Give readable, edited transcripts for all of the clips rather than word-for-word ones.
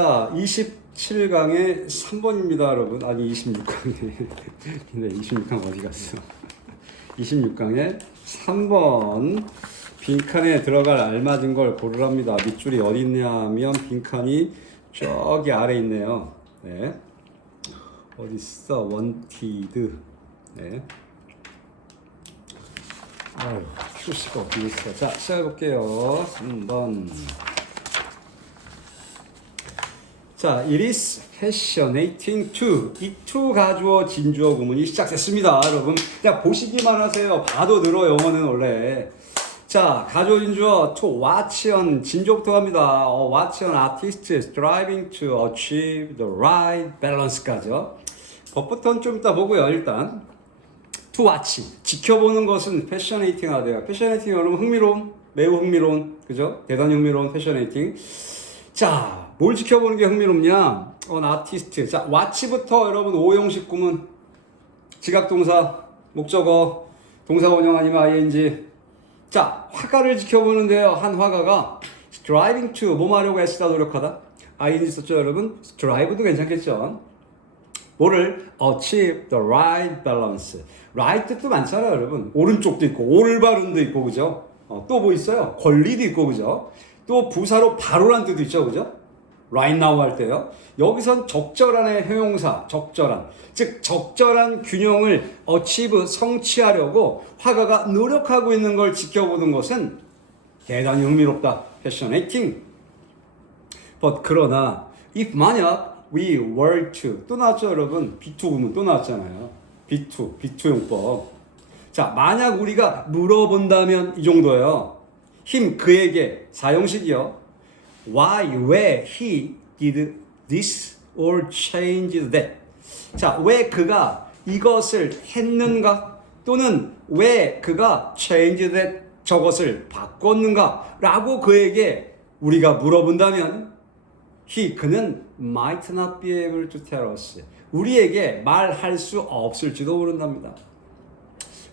자, 27강의 3번입니다, 여러분. 아니, 26강에. 근데 26강 어디 갔어? 26강에 3번. 빈칸에 들어갈 알맞은 걸 고르랍니다. 밑줄이 어디 있냐면 빈칸이 저기 아래 있네요. 네. 어디 있어? 원티드. 네. 아유, 표시가 어디 있어? 자, 시작해 볼게요. 3번. 자, it is fascinating to. 이 to 가주어 진주어 구문이 시작됐습니다, 여러분. 그냥 보시기만 하세요. 봐도 늘어, 영어는 원래. 자, 가주어 진주어 to watch on 진주어부터 갑니다. watch on artists striving to achieve the right balance까지요. 법부터는 좀 이따 보고요, 일단. to watch. 지켜보는 것은 fascinating 하대요. fascinating 여러분 흥미로운, 매우 흥미로운, 그죠? 대단히 흥미로운 fascinating. 자, 뭘 지켜보는 게 흥미롭냐? 아티스트. 자, watch부터 여러분 5형식 구문. 지각동사, 목적어, 동사원형 아니면 ing. 자, 화가를 지켜보는데요. 한 화가가 striving to, 뭐 하려고 애쓰다 노력하다. ing 썼죠, 여러분? strive도 괜찮겠죠? 뭐를 achieve the right balance. right 뜻도 많잖아요, 여러분. 오른쪽도 있고, 올바른도 있고, 그죠? 또 뭐 있어요? 권리도 있고, 그죠? 또 부사로 바로란 뜻도 있죠, 그죠? right now 할 때요. 여기선 적절한의 형용사, 적절한. 즉, 적절한 균형을 achieve, 성취하려고 화가가 노력하고 있는 걸 지켜보는 것은 대단히 흥미롭다. fascinating. but 그러나, if 만약 we were to, 또 나왔죠, 여러분? B2 구문 또 나왔잖아요. B2 용법. 자, 만약 우리가 물어본다면 이 정도예요. him, 그에게, 사형식이요. why, 왜 he did this or changed that. 자, 왜 그가 이것을 했는가? 또는 왜 그가 changed that, 저것을 바꿨는가? 라고 그에게 우리가 물어본다면 그는 might not be able to tell us. 우리에게 말할 수 없을지도 모른답니다.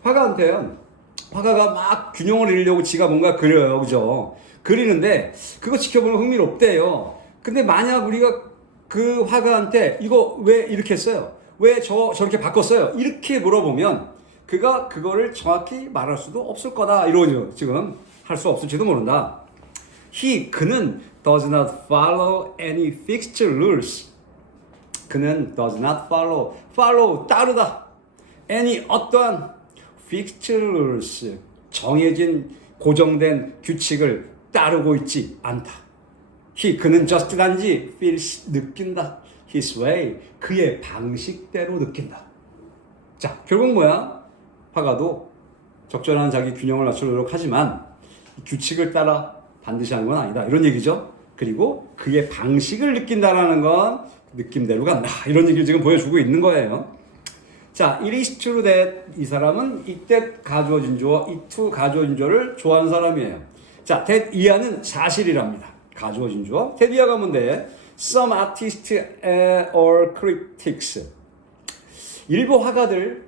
화가가 막 균형을 이루려고 지가 뭔가 그려요. 그죠? 그리는데 그거 지켜보면 흥미롭대요. 근데 만약 우리가 그 화가한테 이거 왜 이렇게 했어요? 왜 저렇게 바꿨어요? 이렇게 물어보면 그가 그거를 정확히 말할 수도 없을 거다. 이러죠. 지금 할 수 없을지도 모른다. 그는 does not follow any fixed rules. 그는 does not follow 따르다. any 어떠한 fixed rules, 정해진 고정된 규칙을 따르고 있지 않다. 그는 just 단지 feels, 느낀다. his way, 그의 방식대로 느낀다. 자, 결국 뭐야? 화가도 적절한 자기 균형을 맞추려고 노력하지만 규칙을 따라 반드시 하는 건 아니다. 이런 얘기죠. 그리고 그의 방식을 느낀다라는 건 느낌대로 간다. 이런 얘기를 지금 보여주고 있는 거예요. 자, it is true that, 이 사람은 이때 가주어 진주어, 이 to 가주어 진주어를 좋아하는 사람이에요. 자, that 이하는 사실이랍니다. 가주어 진주어. that 이하가 뭔데? Some artists or critics. 일부 화가들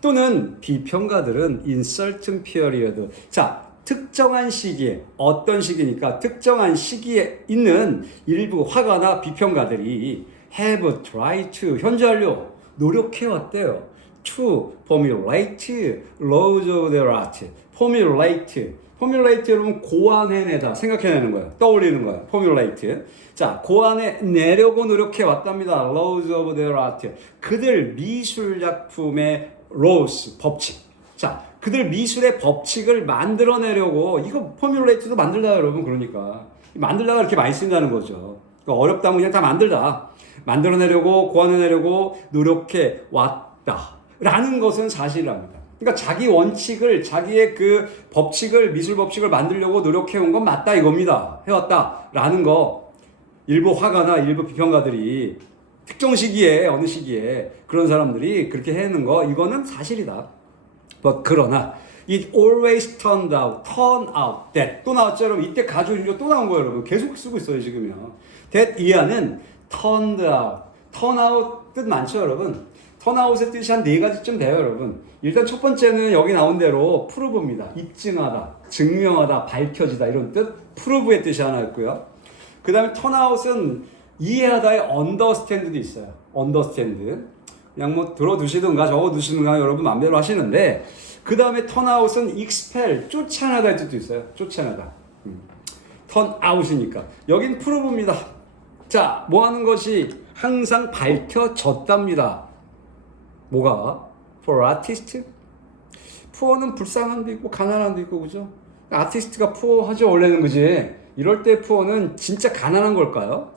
또는 비평가들은 in certain period. 자, 특정한 시기에, 어떤 시기니까 특정한 시기에 있는 일부 화가나 비평가들이 have tried to, 현재완료, 노력해왔대요. to formulate laws of their art. formulate 여러분 고안해내다, 생각해내는 거예요. 떠올리는 거예요. formulate. 자, 고안해내려고 노력해왔답니다. laws of their art. 그들 미술작품의 laws, 법칙. 자, 그들 미술의 법칙을 만들어내려고, 이거 formulate도 만들다 여러분. 그러니까 만들다가 이렇게 많이 쓴다는 거죠. 그러니까 어렵다면 그냥 다 만들어내려고, 고안해내려고 노력해 왔다라는 것은 사실이랍니다. 그러니까 자기 원칙을, 자기의 그 법칙을, 미술 법칙을 만들려고 노력해온 건 맞다 이겁니다. 해왔다라는 거. 일부 화가나 일부 비평가들이 특정 시기에, 어느 시기에 그런 사람들이 그렇게 해내는 거, 이거는 사실이다. but 그러나 it always turn out that, 또 나왔죠 여러분. 이때 가주어 진주어 또 나온 거예요 여러분. 계속 쓰고 있어요 지금요. that 이하는 turned out 뜻 많죠 여러분. turn out의 뜻이 한 4가지쯤 돼요 여러분. 일단 첫 번째는 여기 나온 대로 prove입니다. 입증하다, 증명하다, 밝혀지다, 이런 뜻. prove의 뜻이 하나 있고요. 그 다음에 turn out은 이해하다의 understand도 있어요. understand. 그냥 뭐 들어두시든가 적어두시든가 여러분 마음대로 하시는데 그 다음에 turnout은 expel, 쫓아내다의 뜻도 있어요. 쫓아내다. turnout이니까. 여긴 prove입니다. 자, 뭐 하는 것이 항상 밝혀졌답니다. 뭐가? For artist? poor는 불쌍함도 있고 가난함도 있고 그죠? 아티스트가 poor하죠 원래는 그지? 이럴 때 poor는 진짜 가난한 걸까요?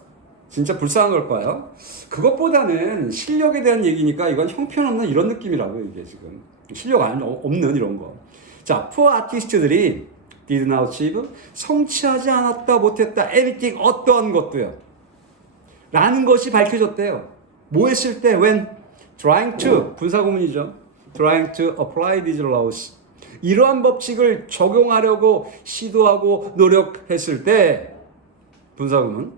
진짜 불쌍한 걸까요? 그것보다는 실력에 대한 얘기니까 이건 형편없는 이런 느낌이라고요 이게 지금 실력 없는 이런 거. 자, poor 아티스트들이 did not achieve 성취하지 않았다 못했다 anything 어떠한 것도요 라는 것이 밝혀졌대요. 뭐 했을 때? when trying to 분사구문이죠. trying to apply these laws 이러한 법칙을 적용하려고 시도하고 노력했을 때 분사구문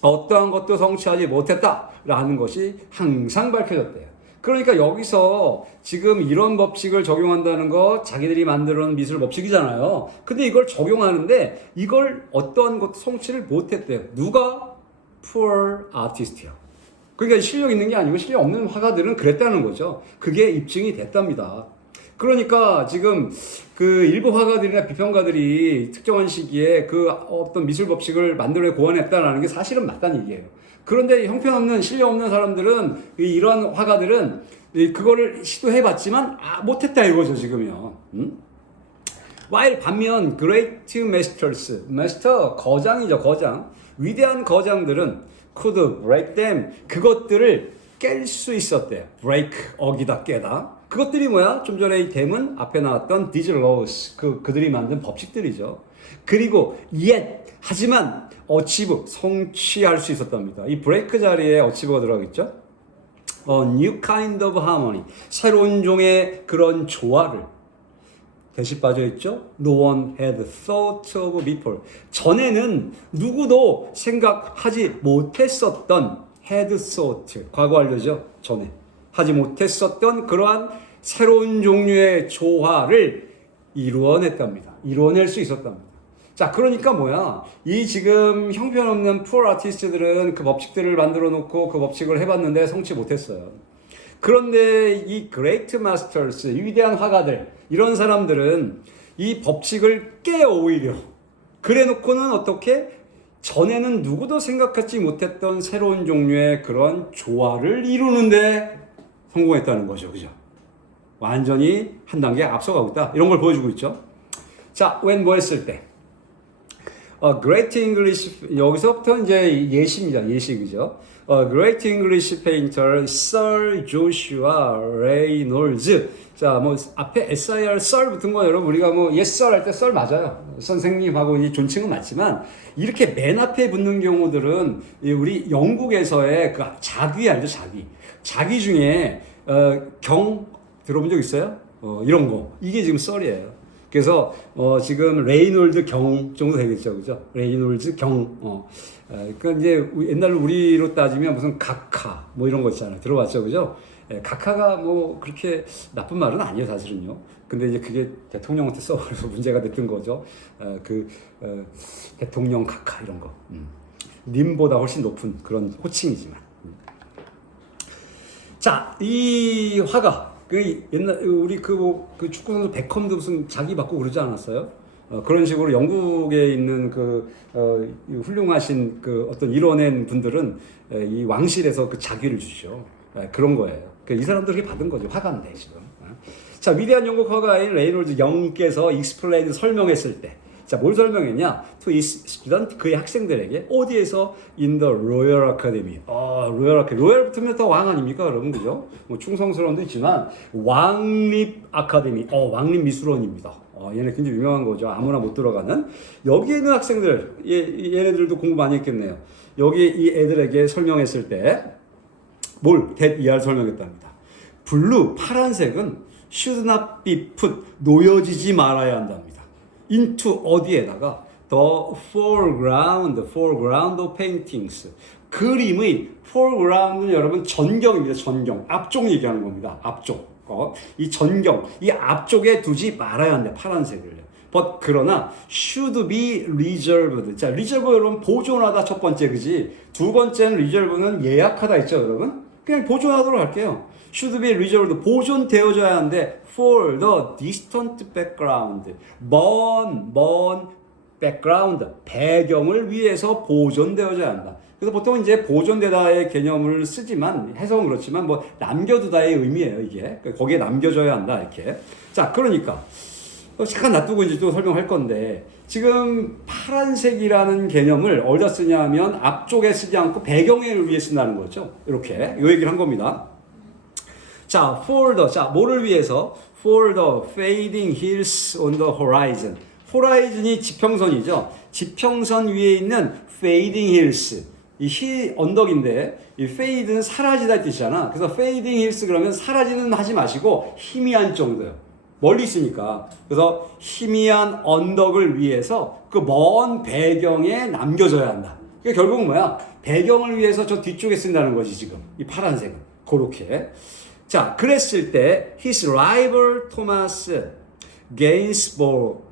어떠한 것도 성취하지 못했다라는 것이 항상 밝혀졌대요. 그러니까 여기서 지금 이런 법칙을 적용한다는 거 자기들이 만들어 놓은 미술 법칙이잖아요. 근데 이걸 적용하는데 이걸 어떠한 것도 성취를 못했대요. 누가? poor artist요. 그러니까 실력 있는 게 아니고 실력 없는 화가들은 그랬다는 거죠. 그게 입증이 됐답니다. 그러니까 지금 그 일부 화가들이나 비평가들이 특정한 시기에 그 어떤 미술 법칙을 만들어 고안했다라는 게 사실은 맞다는 얘기예요. 그런데 형편없는 실력 없는 사람들은 이런 화가들은 그거를 시도해봤지만 못했다 이거죠 지금요. while 반면 great masters, master 거장이죠 거장. 위대한 거장들은 could break them 그것들을 깰 수 있었대요. break 어기다 깨다. 그것들이 뭐야? 좀 전에 이 them은 앞에 나왔던 these laws 그들이 만든 법칙들이죠. 그리고 yet 하지만 achieve 성취할 수 있었답니다. 이 break 자리에 achieve가 들어가겠죠? new kind of harmony 새로운 종의 그런 조화를 대시 빠져있죠? No one had thought of before. 전에는 누구도 생각하지 못했었던 had thought. 과거 완료죠? 전에. 하지 못했었던 그러한 새로운 종류의 조화를 이루어냈답니다. 이루어낼 수 있었답니다. 자, 그러니까 뭐야? 이 지금 형편없는 poor 아티스트들은 그 법칙들을 만들어 놓고 그 법칙을 해봤는데 성취 못했어요. 그런데 이 great masters, 위대한 화가들, 이런 사람들은 이 법칙을 깨 오히려 그래 놓고는 어떻게 전에는 누구도 생각하지 못했던 새로운 종류의 그런 조화를 이루는데 성공했다는 거죠. 그죠? 완전히 한 단계 앞서가고 있다. 이런 걸 보여주고 있죠. 자, when 뭐 했을 때? Great English, 여기서부터 이제 예시입니다. 예시이죠. Great English painter Sir Joshua Reynolds. 자, 뭐 앞에 SIR Sir 붙은 거 여러분 우리가 뭐 Yes Sir 할 때 Sir 맞아요. 선생님하고 이 존칭은 맞지만 이렇게 맨 앞에 붙는 경우들은 우리 영국에서의 그 자귀 알죠? 자귀 중에 경 들어본 적 있어요? 이런 거 이게 지금 Sir이에요. 그래서 지금 레이놀드 경 정도 되겠죠, 그죠? 레이놀드 경. 그러니까 이제 옛날 우리로 따지면 무슨 각하 뭐 이런 거 있잖아요. 들어봤죠, 그죠? 각하가 뭐 그렇게 나쁜 말은 아니에요, 사실은요. 근데 이제 그게 대통령한테 써서 문제가 됐던 거죠. 대통령 각하 이런 거. 님보다 훨씬 높은 그런 호칭이지만. 자, 이 화가. 그 옛날 우리 그 축구 선수 베컴도 무슨 자기 받고 그러지 않았어요? 그런 식으로 영국에 있는 훌륭하신 어떤 이뤄낸 분들은 이 왕실에서 그 자기를 주시죠. 그런 거예요. 이 사람들 그렇게 받은 거죠. 화가인데 지금. 자, 위대한 영국 화가인 레이놀드 영께서 익스플레인 설명했을 때, 자, 뭘 설명했냐? To his student, 그의 학생들에게 어디에서 in the Royal Academy. 로열 아카데미. 로열 붙으면 더 왕 아닙니까, 여러분, 그죠? 뭐 충성스러운도 있지만 왕립 아카데미. 왕립 미술원입니다. 얘네 굉장히 유명한 거죠. 아무나 못 들어가는. 여기에 있는 학생들, 얘네들도 공부 많이 했겠네요. 여기 이 애들에게 설명했을 때 뭘 이하를 설명했답니다. 블루, 파란색은 should not be put, 놓여지지 말아야 한답니다. into 어디에다가 the foreground of paintings. 그림의 foreground는 여러분 전경입니다. 전경. 앞쪽 얘기하는 겁니다. 앞쪽. 이 전경. 이 앞쪽에 두지 말아야 한다. 파란색을요. 그러나 should be reserved. 자, reserve 여러분 보존하다 첫 번째 그지? 두 번째는 reserve는 예약하다 있죠, 여러분? 그냥 보존하도록 할게요. should be reserved 보존되어져야 하는데 for the distant background 먼 background 배경을 위해서 보존되어져야 한다. 그래서 보통 이제 보존되다의 개념을 쓰지만 해석은 그렇지만 뭐 남겨두다의 의미예요 이게. 거기에 남겨져야 한다 이렇게. 자, 그러니까 잠깐 놔두고 이제 또 설명할 건데 지금 파란색이라는 개념을 어디다 쓰냐면 앞쪽에 쓰지 않고 배경에 위해 쓴다는 거죠. 이렇게 이 얘기를 한 겁니다. 자, for the 자 뭐를 위해서 for the fading hills on the horizon. 호라이즌이 지평선이죠. 지평선 위에 있는 fading hills. 이 힐 언덕인데 이 fade는 사라지다 뜻이잖아. 그래서 fading hills 그러면 사라지는 하지 마시고 희미한 정도요. 멀리 있으니까. 그래서 희미한 언덕을 위해서 그 먼 배경에 남겨져야 한다. 그러니까 결국은 뭐야? 배경을 위해서 저 뒤쪽에 쓴다는 거지 지금. 이 파란색은. 그렇게. 자, 그랬을 때 his rival Thomas Gainsborough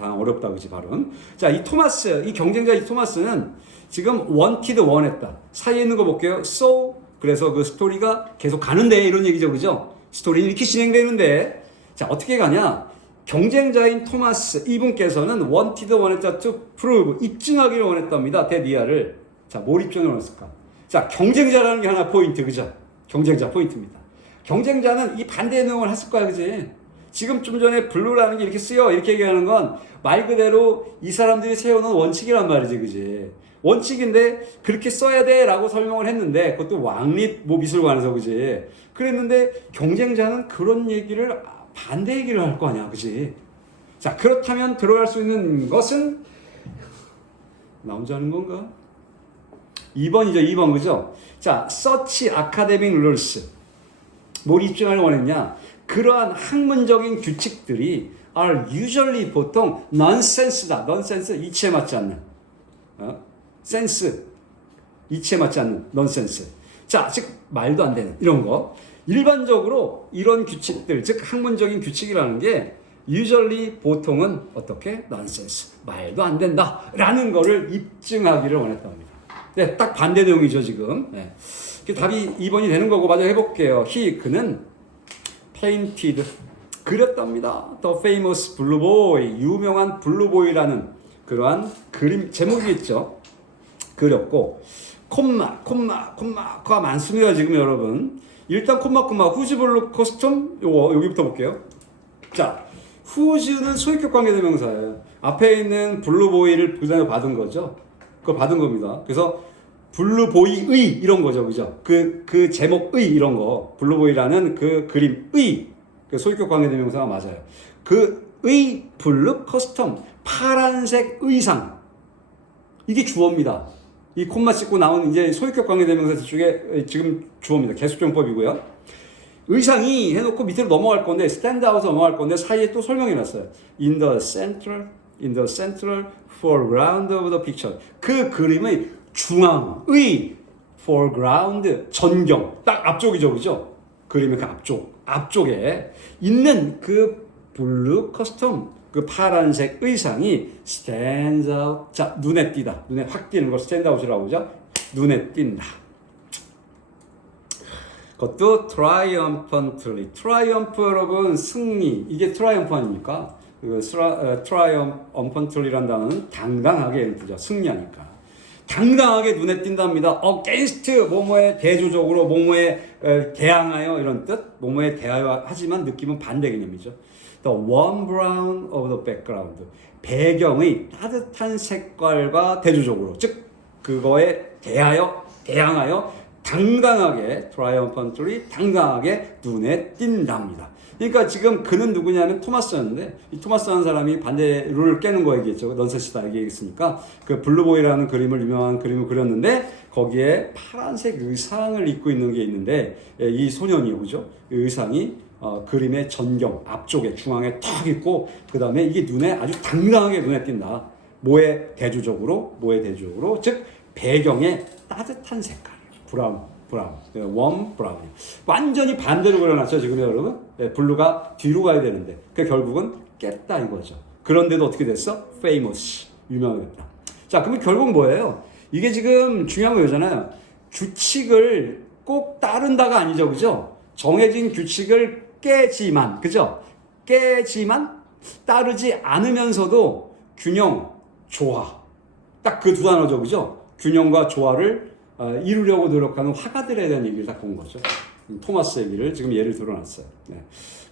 어렵다 그지 발음. 자, 이 토마스, 이 경쟁자 이 토마스는 지금 wanted 원했다. 사이에 있는 거 볼게요. so 그래서 그 스토리가 계속 가는데 이런 얘기죠, 그죠? 스토리는 이렇게 진행되는데 자 어떻게 가냐? 경쟁자인 토마스 이분께서는 wanted 원했다 to prove 입증하기를 원했답니다. 대니아를. 자, 뭘 입증을 원했을까? 자, 경쟁자라는 게 하나 포인트, 그죠? 경쟁자 포인트입니다. 경쟁자는 이 반대의 내용을 했을 거야, 그지? 지금 좀 전에 블루라는 게 이렇게 쓰여 이렇게 얘기하는 건 말 그대로 이 사람들이 세워놓은 원칙이란 말이지, 그지? 원칙인데 그렇게 써야 돼라고 설명을 했는데 그것도 왕립 뭐 미술관에서, 그지? 그랬는데 경쟁자는 그런 얘기를 반대 얘기를 할 거 아니야, 그지? 자, 그렇다면 들어갈 수 있는 것은 나 혼자 하는 건가? 2번이죠, 2번, 그죠? 자, search academic rules. 뭘 입증하려고 원했냐? 그러한 학문적인 규칙들이 are usually 보통 nonsense다. nonsense, 이치에 맞지 않는. sense, 이치에 맞지 않는 nonsense. 자, 즉 말도 안 되는 이런 거. 일반적으로 이런 규칙들, 즉 학문적인 규칙이라는 게 usually 보통은 어떻게? nonsense, 말도 안 된다라는 거를 입증하기를 원했답니다. 네, 딱 반대 내용이죠 지금. 네. 답이 2번이 되는 거고 마저 해볼게요. 그는 painted 그렸답니다. The famous blue boy 유명한 블루보이라는 그러한 그림 제목이겠죠. 그렸고 콤마가 많습니다 지금 여러분. 일단 콤마 후즈 블루 커스텀 요거 여기부터 볼게요. 자, 후즈는 소유격 관계대명사예요. 앞에 있는 블루보이를 부산에 받은 거죠. 그거 받은 겁니다. 그래서 블루보이의 이런 거죠, 그죠? 그 제목의 이런 거, 블루보이라는 그 그림의 그 소유격 관계대명사가 맞아요. 그의 블루 커스텀 파란색 의상 이게 주어입니다. 이 콤마 찍고 나온 이제 소유격 관계대명사 쪽에 지금 주어입니다. 개수정법이고요. 의상이 해놓고 밑으로 넘어갈 건데 스탠드아웃 넘어갈 건데 사이에 또 설명해놨어요. In the central foreground of the picture. 그 그림의 중앙의 foreground 전경 딱 앞쪽이죠, 그죠? 그림의 그 앞쪽에 있는 그 블루 커스텀 그 파란색 의상이 stands out. 자, 눈에 띄다. 눈에 확 띄는 걸 stand out이라고 하죠. 눈에 띈다. 그것도 triumphantly. 트라이엄프 여러분 승리. 이게 트라이엄프 아닙니까? triumphantly라는 단어는 당당하게 뜻이죠. 승리하니까. 당당하게 눈에 띈답니다. against 뭐뭐에 대조적으로 뭐뭐에 대항하여 이런 뜻. 뭐뭐에 대하여 하지만 느낌은 반대 개념이죠. The warm brown of the background. 배경의 따뜻한 색깔과 대조적으로 즉 그거에 대항하여 당당하게 triumphantly 당당하게 눈에 띈답니다. 그러니까 지금 그는 누구냐면 토마스였는데 이 토마스라는 사람이 반대 룰을 깨는 거 얘기했죠. 넌센스다 얘기했으니까 그 블루보이라는 유명한 그림을 그렸는데 거기에 파란색 의상을 입고 있는 게 있는데 이 소년이요, 그죠? 이 의상이 그림의 전경 앞쪽에 중앙에 탁 있고 그 다음에 이게 눈에 아주 당당하게 눈에 띈다. 뭐에 대조적으로 즉 배경의 따뜻한 색깔 브라운 브라운, 웜 브라운. 완전히 반대로 그려놨죠 지금 여러분. 블루가 뒤로 가야 되는데 그 결국은 깼다 이거죠. 그런데도 어떻게 됐어? famous, 유명했다. 자, 그러면 결국 뭐예요? 이게 지금 중요한 거잖아요. 규칙을 꼭 따른다가 아니죠, 그죠? 정해진 규칙을 깨지만, 그죠? 깨지만 따르지 않으면서도 균형, 조화. 딱 그 두 단어죠, 그죠? 균형과 조화를 이루려고 노력하는 화가들에 대한 얘기를 딱 본 거죠. 토마스 얘기를 지금 예를 들어놨어요. 네.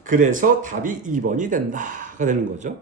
그래서 답이 2번이 된다가 되는 거죠.